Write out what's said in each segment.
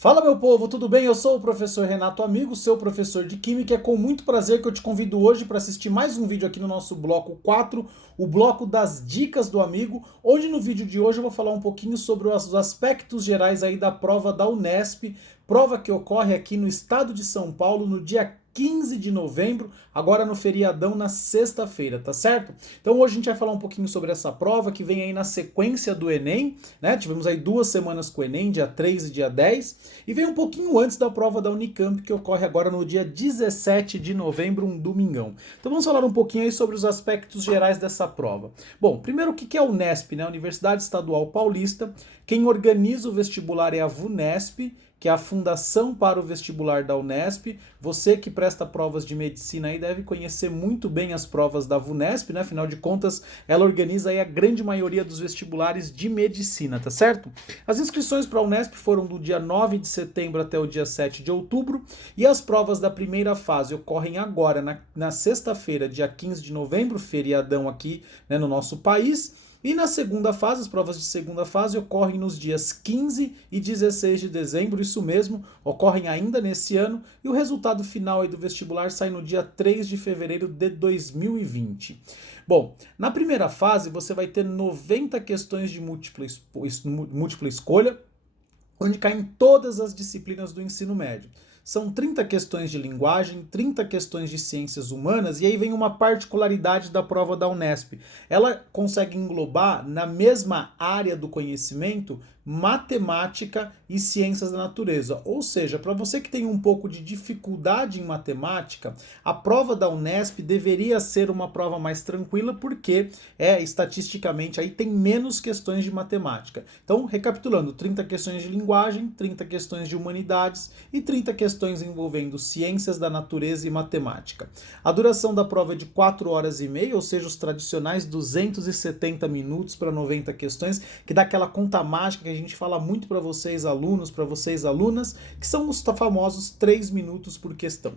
Fala, meu povo, tudo bem? Eu sou o professor Renato Amigo, seu professor de Química. É com muito prazer que eu te convido hoje para assistir mais um vídeo aqui no nosso bloco 4, o bloco das dicas do amigo, onde no vídeo de hoje eu vou falar um pouquinho sobre os aspectos gerais aí da prova da Unesp, prova que ocorre aqui no estado de São Paulo no dia 15 de novembro, agora no feriadão na sexta-feira, tá certo? Então hoje a gente vai falar um pouquinho sobre essa prova que vem aí na sequência do Enem, né? Tivemos aí 2 semanas com o Enem, dia 3 e dia 10, e vem um pouquinho antes da prova da Unicamp, que ocorre agora no dia 17 de novembro, um domingão. Então vamos falar um pouquinho aí sobre os aspectos gerais dessa prova. Bom, primeiro o que é a Unesp, né? Universidade Estadual Paulista. Quem organiza o vestibular é a VUNESP, que é a Fundação para o Vestibular da Unesp. Você que presta provas de medicina aí deve conhecer muito bem as provas da VUNESP, né? Afinal de contas, ela organiza aí a grande maioria dos vestibulares de medicina, tá certo? As inscrições para a Unesp foram do dia 9 de setembro até o dia 7 de outubro, e as provas da primeira fase ocorrem agora, na sexta-feira, dia 15 de novembro, feriadão aqui, né, no nosso país. E na segunda fase, as provas de segunda fase ocorrem nos dias 15 e 16 de dezembro, isso mesmo, ocorrem ainda nesse ano, e o resultado final aí do vestibular sai no dia 3 de fevereiro de 2020. Bom, na primeira fase você vai ter 90 questões de múltipla escolha, onde caem todas as disciplinas do ensino médio. São 30 questões de linguagem, 30 questões de ciências humanas, e aí vem uma particularidade da prova da Unesp. Ela consegue englobar na mesma área do conhecimento matemática e ciências da natureza. Ou seja, para você que tem um pouco de dificuldade em matemática, a prova da Unesp deveria ser uma prova mais tranquila, porque estatisticamente aí tem menos questões de matemática. Então, recapitulando, 30 questões de linguagem, 30 questões de humanidades e 30 questões envolvendo ciências da natureza e matemática. A duração da prova é de 4 horas e meia, ou seja, os tradicionais 270 minutos para 90 questões, que dá aquela conta mágica que a gente fala muito para vocês alunos, para vocês alunas, que são os famosos 3 minutos por questão.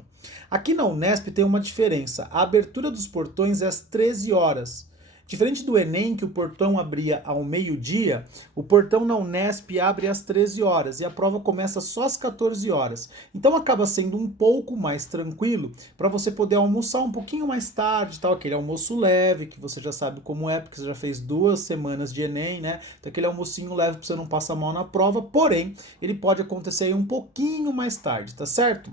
Aqui na Unesp tem uma diferença. A abertura dos portões é às 13 horas. Diferente do Enem, que o portão abria ao meio-dia, o portão na Unesp abre às 13 horas e a prova começa só às 14 horas. Então acaba sendo um pouco mais tranquilo para você poder almoçar um pouquinho mais tarde, tal, aquele almoço leve, que você já sabe como é, porque você já fez 2 semanas de Enem, né? Então aquele almocinho leve para você não passar mal na prova, porém, ele pode acontecer aí um pouquinho mais tarde, tá certo?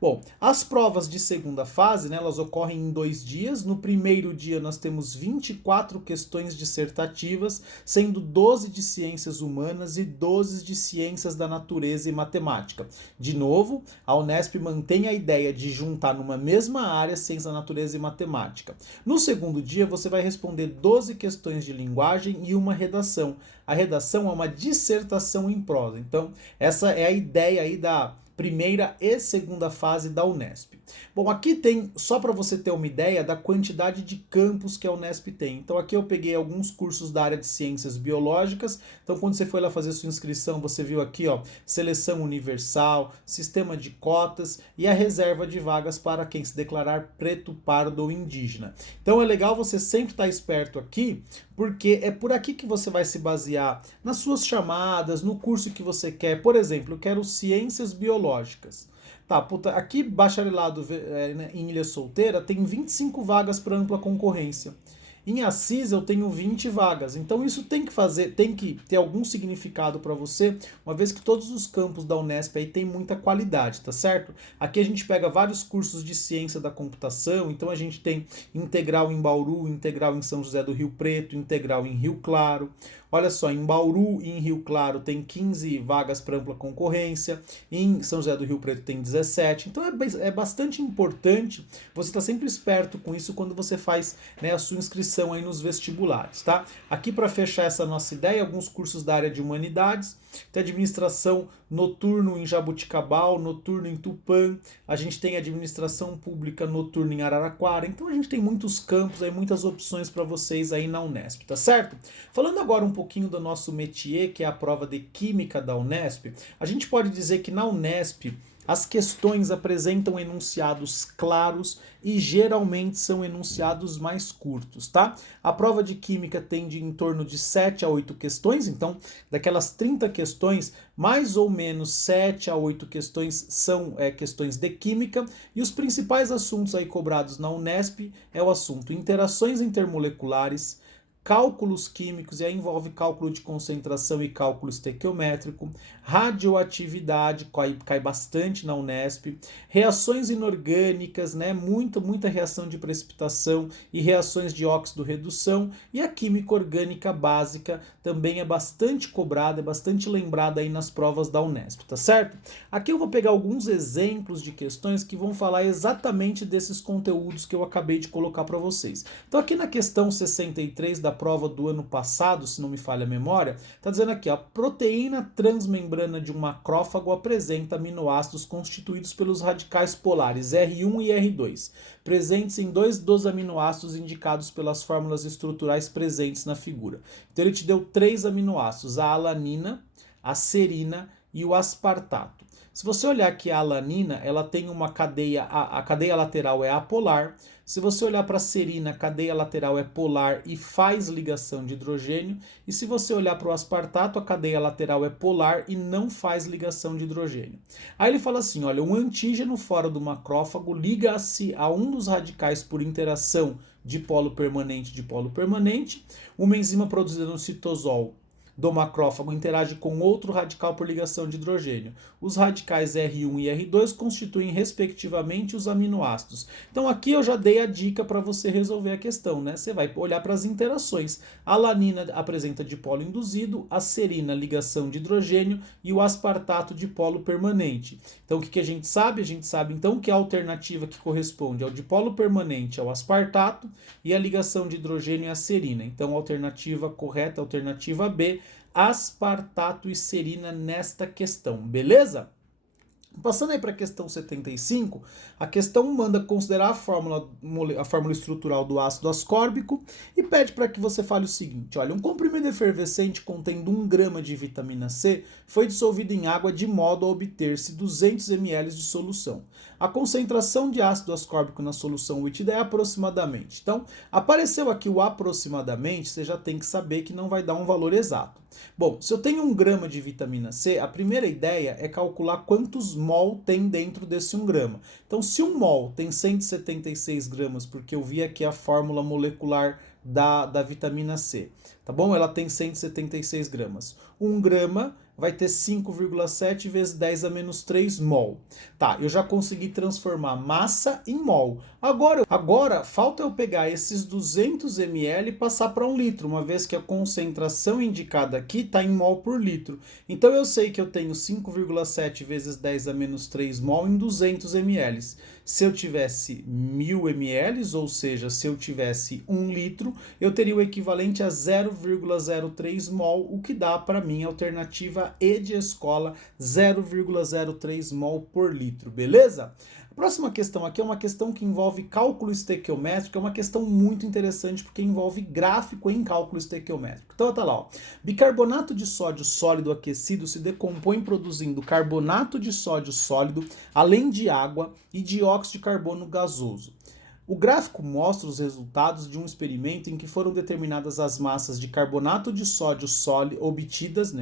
Bom, as provas de segunda fase, né, elas ocorrem em 2 dias. No primeiro dia nós temos 24 questões dissertativas, sendo 12 de ciências humanas e 12 de ciências da natureza e matemática. De novo, a Unesp mantém a ideia de juntar numa mesma área ciência da natureza e matemática. No segundo dia você vai responder 12 questões de linguagem e uma redação. A redação é uma dissertação em prosa. Então, essa é a ideia aí da primeira e segunda fase da Unesp. Bom, aqui tem, só para você ter uma ideia da quantidade de campos que a Unesp tem. Então aqui eu peguei alguns cursos da área de ciências biológicas. Então quando você foi lá fazer sua inscrição, você viu aqui, ó, seleção universal, sistema de cotas e a reserva de vagas para quem se declarar preto, pardo ou indígena. Então é legal você sempre estar esperto aqui, porque é por aqui que você vai se basear nas suas chamadas, no curso que você quer. Por exemplo, eu quero ciências biológicas. Tá, puta, aqui bacharelado em Ilha Solteira tem 25 vagas para ampla concorrência. Em Assis eu tenho 20 vagas. Então isso tem que ter algum significado para você, uma vez que todos os campos da Unesp aí tem muita qualidade, tá certo? Aqui a gente pega vários cursos de ciência da computação, então a gente tem integral em Bauru, integral em São José do Rio Preto, integral em Rio Claro. Olha só, em Bauru e em Rio Claro tem 15 vagas para ampla concorrência, em São José do Rio Preto tem 17. Então é bastante importante você estar sempre esperto com isso quando você faz, né, a sua inscrição aí nos vestibulares, tá? Aqui para fechar essa nossa ideia, alguns cursos da área de humanidades, tem administração noturno em Jaboticabal, noturno em Tupã, a gente tem administração pública noturno em Araraquara, então a gente tem muitos campos, aí, muitas opções para vocês aí na Unesp, tá certo? Falando agora um pouquinho do nosso métier, que é a prova de Química da Unesp, a gente pode dizer que na Unesp as questões apresentam enunciados claros e geralmente são enunciados mais curtos, tá? A prova de química tem em torno de 7 a 8 questões, então daquelas 30 questões, mais ou menos 7 a 8 questões são questões de química, e os principais assuntos aí cobrados na Unesp é o assunto interações intermoleculares, cálculos químicos, e aí envolve cálculo de concentração e cálculo estequiométrico, radioatividade, cai bastante na Unesp, reações inorgânicas, né, muita reação de precipitação e reações de óxido-redução, e a química orgânica básica também é bastante cobrada, é bastante lembrada aí nas provas da Unesp, tá certo? Aqui eu vou pegar alguns exemplos de questões que vão falar exatamente desses conteúdos que eu acabei de colocar para vocês. Então aqui na questão 63 da prova do ano passado, se não me falha a memória, está dizendo aqui, a proteína transmembrana de um macrófago apresenta aminoácidos constituídos pelos radicais polares R1 e R2, presentes em 2 dos aminoácidos indicados pelas fórmulas estruturais presentes na figura. Então ele te deu 3 aminoácidos, a alanina, a serina e o aspartato. Se você olhar aqui a alanina, ela tem uma cadeia, a cadeia lateral é apolar. Se você olhar para a serina, a cadeia lateral é polar e faz ligação de hidrogênio. E se você olhar para o aspartato, a cadeia lateral é polar e não faz ligação de hidrogênio. Aí ele fala assim, olha, um antígeno fora do macrófago liga-se a um dos radicais por interação de polo permanente. Uma enzima produzida no citosol do macrófago interage com outro radical por ligação de hidrogênio. Os radicais R1 e R2 constituem respectivamente os aminoácidos. Então aqui eu já dei a dica para você resolver a questão, né? Você vai olhar para as interações. A alanina apresenta dipolo induzido, a serina ligação de hidrogênio e o aspartato dipolo permanente. Então o que a gente sabe? A gente sabe então que a alternativa que corresponde ao dipolo permanente é o aspartato e a ligação de hidrogênio é a serina. Então a alternativa correta, a alternativa B, aspartato e serina nesta questão, beleza? Passando aí para a questão 75, a questão manda considerar a fórmula estrutural do ácido ascórbico e pede para que você fale o seguinte, olha, um comprimido efervescente contendo 1 grama de vitamina C foi dissolvido em água de modo a obter-se 200 ml de solução. A concentração de ácido ascórbico na solução líquida é aproximadamente. Então, apareceu aqui o aproximadamente, você já tem que saber que não vai dar um valor exato. Bom, se eu tenho 1 grama de vitamina C, a primeira ideia é calcular quantos mol tem dentro desse 1 grama. Então, se 1 mol tem 176 gramas, porque eu vi aqui a fórmula molecular da vitamina C, tá bom? Ela tem 176 gramas. 1 grama vai ter 5,7 vezes 10 a menos 3 mol. Tá, eu já consegui transformar massa em mol. Agora falta eu pegar esses 200 ml e passar para 1 litro, uma vez que a concentração indicada aqui está em mol por litro. Então eu sei que eu tenho 5,7 vezes 10 a menos 3 mol em 200 ml. Se eu tivesse 1000 ml, ou seja, se eu tivesse 1 litro, eu teria o equivalente a 0,03 mol, o que dá para mim a alternativa E de escola, 0,03 mol por litro, beleza? A próxima questão aqui é uma questão que envolve cálculo estequiométrico, é uma questão muito interessante porque envolve gráfico em cálculo estequiométrico. Então tá lá, ó. Bicarbonato de sódio sólido aquecido se decompõe produzindo carbonato de sódio sólido, além de água e dióxido de carbono gasoso. O gráfico mostra os resultados de um experimento em que foram determinadas as massas de carbonato de sódio sólido obtidas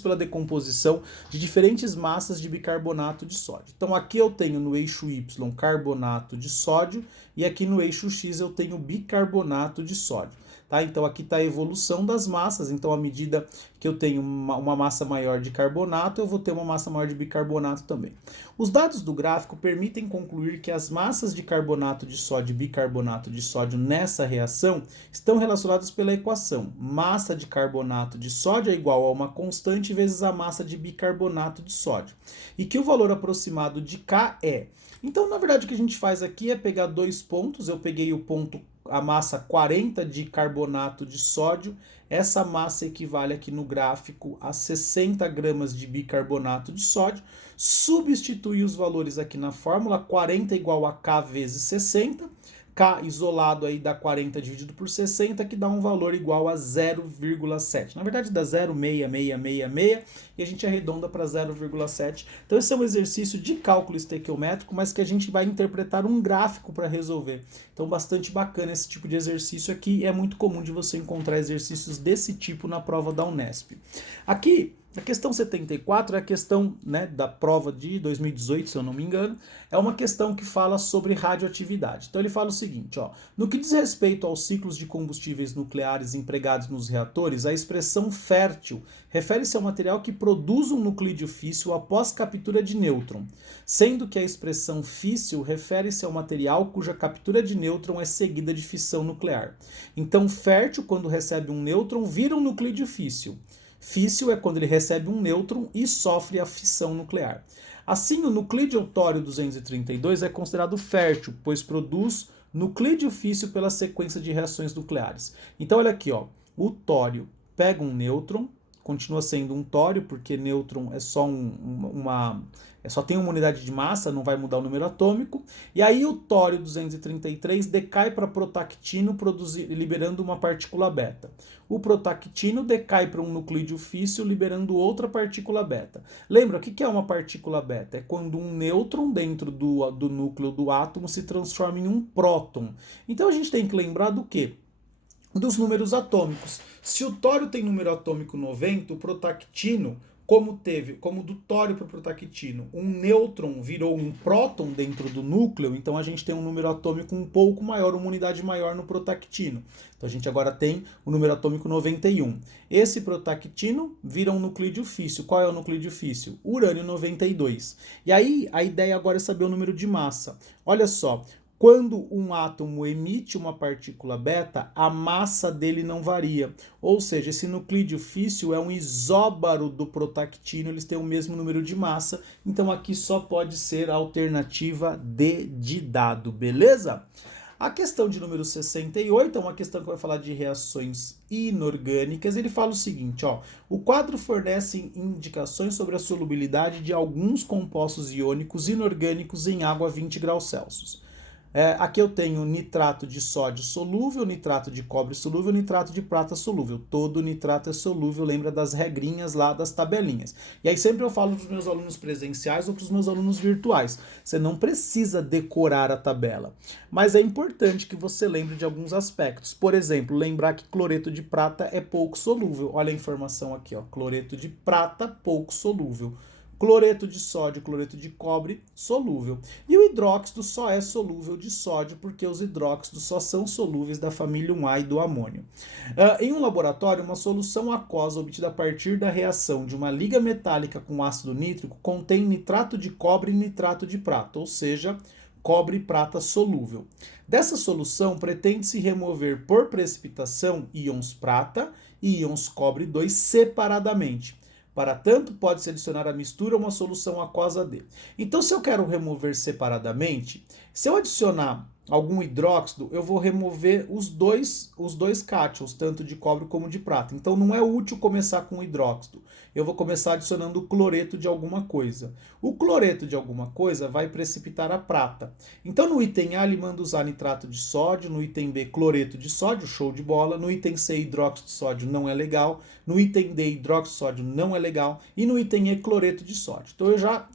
pela decomposição de diferentes massas de bicarbonato de sódio. Então aqui eu tenho no eixo Y carbonato de sódio e aqui no eixo X eu tenho bicarbonato de sódio. Tá? Então aqui está a evolução das massas, então à medida que eu tenho uma massa maior de carbonato, eu vou ter uma massa maior de bicarbonato também. Os dados do gráfico permitem concluir que as massas de carbonato de sódio e bicarbonato de sódio nessa reação estão relacionadas pela equação massa de carbonato de sódio é igual a uma constante vezes a massa de bicarbonato de sódio, e que o valor aproximado de K é... Então, na verdade, o que a gente faz aqui é pegar 2 pontos, eu peguei o ponto a massa 40 de carbonato de sódio, essa massa equivale aqui no gráfico a 60 gramas de bicarbonato de sódio, substitui os valores aqui na fórmula, 40 igual a K vezes 60, K isolado aí dá 40 dividido por 60, que dá um valor igual a 0,7. Na verdade dá 0,6666 e a gente arredonda para 0,7. Então esse é um exercício de cálculo estequiométrico, mas que a gente vai interpretar um gráfico para resolver. Então bastante bacana esse tipo de exercício aqui, é muito comum de você encontrar exercícios desse tipo na prova da Unesp. Aqui, a questão 74 é a questão, né, da prova de 2018, se eu não me engano, é uma questão que fala sobre radioatividade. Então ele fala o seguinte, ó, no que diz respeito aos ciclos de combustíveis nucleares empregados nos reatores, a expressão fértil refere-se ao material que produz um nuclídeo físsil após captura de nêutron, sendo que a expressão físsil refere-se ao material cuja captura de nêutron é seguida de fissão nuclear. Então fértil, quando recebe um nêutron, vira um nuclídeo físsil. Físsil é quando ele recebe um nêutron e sofre a fissão nuclear. Assim, o nuclídeo tório-232 é considerado fértil, pois produz nuclídeo físsil pela sequência de reações nucleares. Então, olha aqui, ó, o tório pega um nêutron, continua sendo um tório, porque nêutron é só só tem uma unidade de massa, não vai mudar o número atômico. E aí o tório-233 decai para protactino, liberando uma partícula beta. O protactino decai para um nuclídeo físsil, liberando outra partícula beta. Lembra, o que é uma partícula beta? É quando um nêutron dentro do núcleo do átomo se transforma em um próton. Então a gente tem que lembrar do quê? Dos números atômicos. Se o tório tem número atômico 90, o protactino, como do tório para o protactino, um nêutron virou um próton dentro do núcleo, então a gente tem um número atômico um pouco maior, uma unidade maior no protactino. Então a gente agora tem o número atômico 91. Esse protactino vira um nuclídeo físsil. Qual é o nuclídeo físsil? Urânio 92. E aí a ideia agora é saber o número de massa. Olha só. Quando um átomo emite uma partícula beta, a massa dele não varia. Ou seja, esse nuclídeo físsil é um isóbaro do protactino, eles têm o mesmo número de massa, então aqui só pode ser a alternativa D de dado, beleza? A questão de número 68 é uma questão que vai falar de reações inorgânicas. Ele fala o seguinte, ó, o quadro fornece indicações sobre a solubilidade de alguns compostos iônicos inorgânicos em água a 20 graus Celsius. Aqui eu tenho nitrato de sódio solúvel, nitrato de cobre solúvel, nitrato de prata solúvel. Todo nitrato é solúvel, lembra das regrinhas lá das tabelinhas. E aí sempre eu falo para os meus alunos presenciais ou para os meus alunos virtuais. Você não precisa decorar a tabela, mas é importante que você lembre de alguns aspectos. Por exemplo, lembrar que cloreto de prata é pouco solúvel. Olha a informação aqui, ó, cloreto de prata pouco solúvel. Cloreto de sódio, cloreto de cobre, solúvel. E o hidróxido só é solúvel de sódio porque os hidróxidos só são solúveis da família 1A e do amônio. Em um laboratório, uma solução aquosa obtida a partir da reação de uma liga metálica com ácido nítrico contém nitrato de cobre e nitrato de prata, ou seja, cobre e prata solúvel. Dessa solução, pretende-se remover por precipitação íons prata e íons cobre 2 separadamente. Para tanto, pode-se adicionar à mistura uma solução aquosa D. Então, se eu quero remover separadamente, se eu adicionar algum hidróxido, eu vou remover os dois cátions, tanto de cobre como de prata. Então, não é útil começar com hidróxido. Eu vou começar adicionando cloreto de alguma coisa. O cloreto de alguma coisa vai precipitar a prata. Então, no item A, ele manda usar nitrato de sódio, no item B, cloreto de sódio, show de bola. No item C, hidróxido de sódio, não é legal. No item D, hidróxido de sódio, não é legal. E no item E, cloreto de sódio. Então,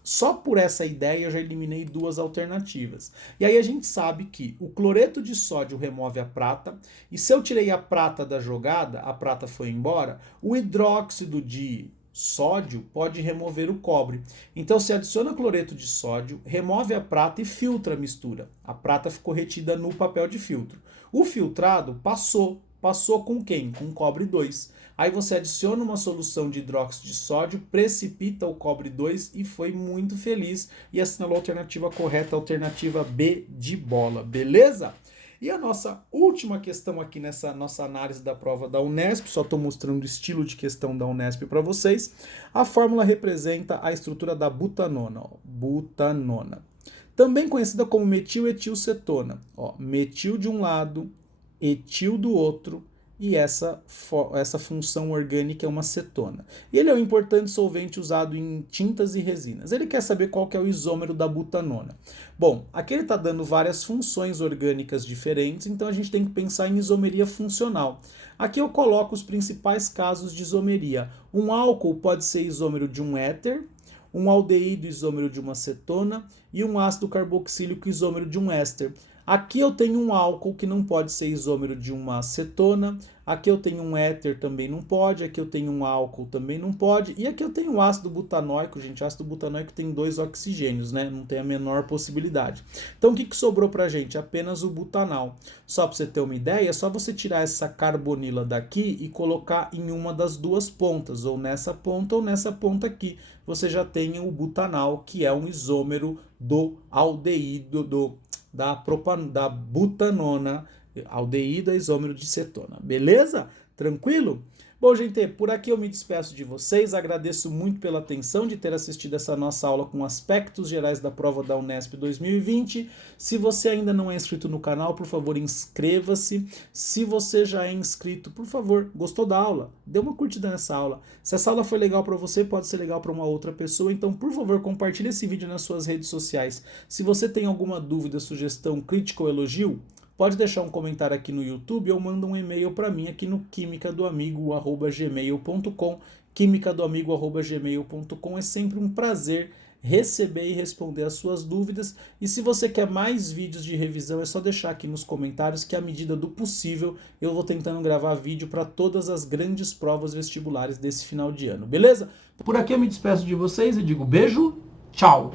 só por essa ideia, eu já eliminei duas alternativas. E aí a gente sabe que o cloreto de sódio remove a prata, e se eu tirei a prata da jogada, a prata foi embora, o hidróxido de sódio pode remover o cobre. Então se adiciona cloreto de sódio, remove a prata e filtra a mistura. A prata ficou retida no papel de filtro. O filtrado passou com quem? Com cobre 2. Aí você adiciona uma solução de hidróxido de sódio, precipita o cobre 2 e foi muito feliz e assinalou a alternativa correta, a alternativa B de bola, beleza? E a nossa última questão aqui nessa nossa análise da prova da Unesp, só estou mostrando o estilo de questão da Unesp para vocês. A fórmula representa a estrutura da butanona, ó, butanona. Também conhecida como metil-etilcetona. Ó, metil de um lado, etil do outro, e essa função orgânica é uma cetona. E ele é um importante solvente usado em tintas e resinas. Ele quer saber qual que é o isômero da butanona. Bom, aqui ele está dando várias funções orgânicas diferentes, então a gente tem que pensar em isomeria funcional. Aqui eu coloco os principais casos de isomeria. Um álcool pode ser isômero de um éter, um aldeído isômero de uma cetona e um ácido carboxílico isômero de um éster. Aqui eu tenho um álcool que não pode ser isômero de uma cetona, aqui eu tenho um éter, também não pode, aqui eu tenho um álcool, também não pode, e aqui eu tenho um ácido butanóico, gente, ácido butanóico tem 2 oxigênios, né, não tem a menor possibilidade. Então o que sobrou pra gente? Apenas o butanal. Só para você ter uma ideia, é só você tirar essa carbonila daqui e colocar em uma das duas pontas, ou nessa ponta aqui, você já tem o butanal, que é um isômero do aldeído, da butanona, aldeído é isômero de cetona. Beleza? Tranquilo? Bom, gente, por aqui eu me despeço de vocês. Agradeço muito pela atenção de ter assistido essa nossa aula com aspectos gerais da prova da Unesp 2020. Se você ainda não é inscrito no canal, por favor, inscreva-se. Se você já é inscrito, por favor, gostou da aula? Dê uma curtida nessa aula. Se essa aula foi legal para você, pode ser legal para uma outra pessoa. Então, por favor, compartilhe esse vídeo nas suas redes sociais. Se você tem alguma dúvida, sugestão, crítica ou elogio, pode deixar um comentário aqui no YouTube ou manda um e-mail para mim aqui no quimicadoamigo@gmail.com. quimicadoamigo@gmail.com. É sempre um prazer receber e responder as suas dúvidas. E se você quer mais vídeos de revisão, é só deixar aqui nos comentários que, à medida do possível, eu vou tentando gravar vídeo para todas as grandes provas vestibulares desse final de ano, beleza? Por aqui eu me despeço de vocês e digo beijo, tchau!